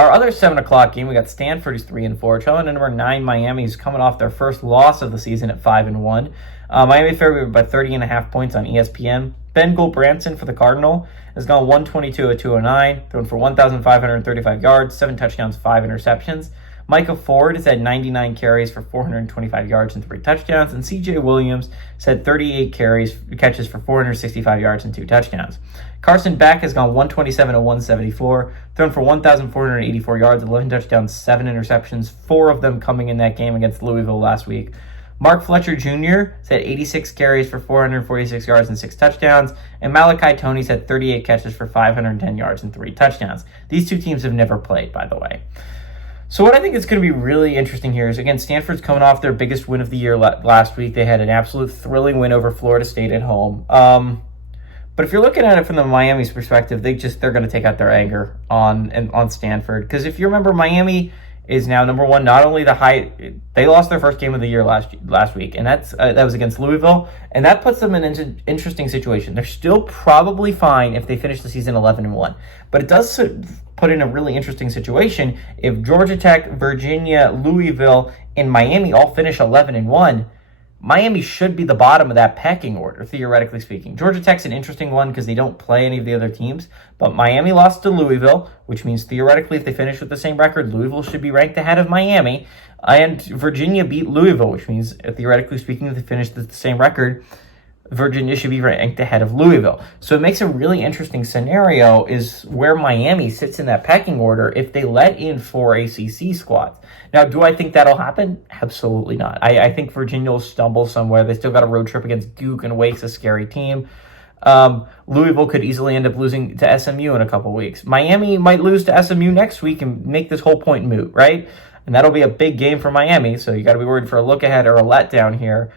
Our other 7 o'clock game, we got Stanford, who's 3-4. Traveling to number 9, Miami, who's coming off their first loss of the season at 5-1. Miami favored by 30.5 points on ESPN. Ben Gulbranson for the Cardinal has gone 122 at 209, thrown for 1,535 yards, 7 touchdowns, 5 interceptions. Micah Ford has had 99 carries for 425 yards and 3 touchdowns, and C.J. Williams has had 38 catches for 465 yards and 2 touchdowns. Carson Beck has gone 127 to 174, thrown for 1,484 yards, 11 touchdowns, 7 interceptions, 4 of them coming in that game against Louisville last week. Mark Fletcher Jr. has had 86 carries for 446 yards and 6 touchdowns, and Malachi Toney's had 38 catches for 510 yards and 3 touchdowns. These two teams have never played, by the way. So what I think is going to be really interesting here is, again, Stanford's coming off their biggest win of the year last week. They had an absolute thrilling win over Florida State at home. But if you're looking at it from the Miami's perspective, they're going to take out their anger on Stanford. Because if you remember, Miami is now number 1. Not only they lost their first game of the year last week, and that was against Louisville, and that puts them in an interesting situation. They're still probably fine if they finish the season 11-1, but it does put in a really interesting situation if Georgia Tech, Virginia, Louisville, and Miami all finish 11-1. Miami should be the bottom of that pecking order, theoretically speaking. Georgia Tech's an interesting one because they don't play any of the other teams, but Miami lost to Louisville, which means theoretically if they finish with the same record, Louisville should be ranked ahead of Miami, and Virginia beat Louisville, which means theoretically speaking, if they finish with the same record, Virginia should be ranked ahead of Louisville. So it makes a really interesting scenario is where Miami sits in that pecking order if they let in 4 ACC squads. Now, do I think that'll happen? Absolutely not. I think Virginia will stumble somewhere. They still got a road trip against Duke, and Wake's a scary team. Louisville could easily end up losing to SMU in a couple weeks. Miami might lose to SMU next week and make this whole point moot, right? And that'll be a big game for Miami, so you got to be worried for a look ahead or a letdown here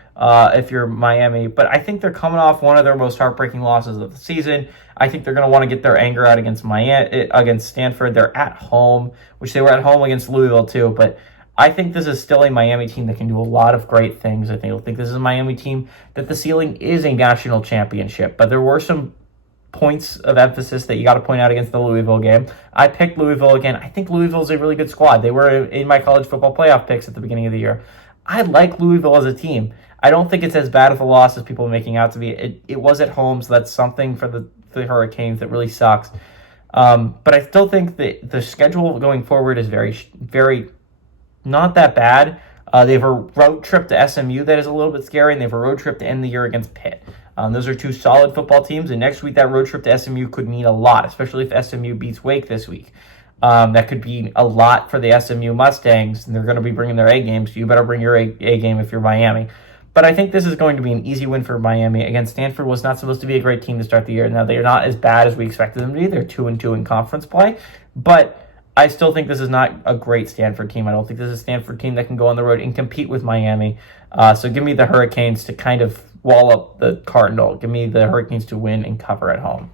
if you're Miami. But I think they're coming off one of their most heartbreaking losses of the season. I think they're going to want to get their anger out against Stanford. They're at home, which they were at home against Louisville too. But I think this is still a Miami team that can do a lot of great things. I think this is a Miami team that the ceiling is a national championship. But there were some points of emphasis that you got to point out against the Louisville game. I picked Louisville again. I think Louisville's a really good squad. They were in my college football playoff picks at the beginning of the year. I like Louisville as a team. I don't think it's as bad of a loss as people are making out to be. It was at home, so that's something for the Hurricanes that really sucks. But I still think that the schedule going forward is very, very not that bad. They have a road trip to SMU that is a little bit scary, and they have a road trip to end the year against Pitt. Those are 2 solid football teams, and next week that road trip to SMU could mean a lot, especially if SMU beats Wake this week. That could be a lot for the SMU Mustangs, and they're going to be bringing their A game, so you better bring your A game if you're Miami. But I think this is going to be an easy win for Miami. Again, Stanford was not supposed to be a great team to start the year. Now, they're not as bad as we expected them to be. They're 2-2 in conference play, but I still think this is not a great Stanford team. I don't think this is a Stanford team that can go on the road and compete with Miami. So give me the Hurricanes to kind of wall up the Cardinal. Give me the Hurricanes to win and cover at home.